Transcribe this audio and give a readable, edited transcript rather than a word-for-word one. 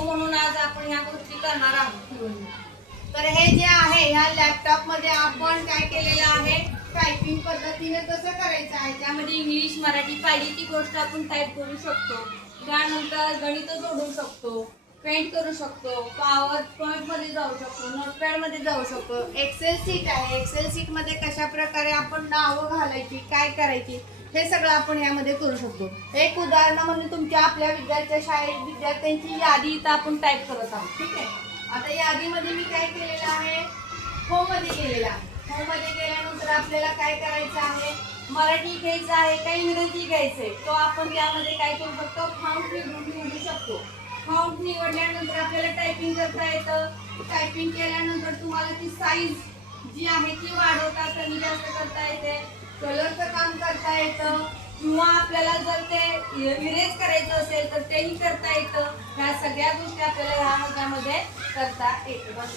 Demo म्हणून आज आपण ह्या गोष्टी करणार आहोत. तर हे जे आहे ह्या लॅपटॉप मध्ये आपण काय केलेलं आहे, टायपिंग पद्धतीने कसं करायचं आहे. त्यामध्ये इंग्लिश मराठी पाहिजे ती गोष्ट आपण टाईप करू शकतो. त्यानंतर गणित जोडू शकतो, पेंट करू शकतो, पॉवर पॉइंट मध्ये जाऊ शकतो, नोटपॅड मध्ये जाऊ शकतो. एक्सेल शीट आहे, एक्सेल शीट मध्ये कशा प्रकारे आपण नावं घालायची, काय करायची, हे सगळं आपण यामध्ये करू शकतो. एक उदाहरण म्हणून तुमच्या आपल्या शाळेत विद्यार्थ्यांची यादी इथं आपण टाईप करत आहोत. ठीक आहे. आता यादीमध्ये मी काय केलेलं आहे, होम मध्ये गेलेलं आहे. होम मध्ये गेल्यानंतर आपल्याला काय करायचं आहे, मराठी घ्यायचं आहे का इंग्रजी घ्यायचंय, तो आपण त्यामध्ये काय करू शकतो, फाउंट निवडू शकतो. फाउंट निवडल्यानंतर आपल्याला टायपिंग करता येतं. टायपिंग केल्यानंतर तुम्हाला ती साईज जी आहे ती वाढवता कमी जास्त करता येते. कलरचं काम करता येतं, किंवा आपल्याला जर ते इरेज करायचं असेल तर तेही करता येतं. ह्या सगळ्या गोष्टी आपल्याला ह्यामध्ये करता येतं.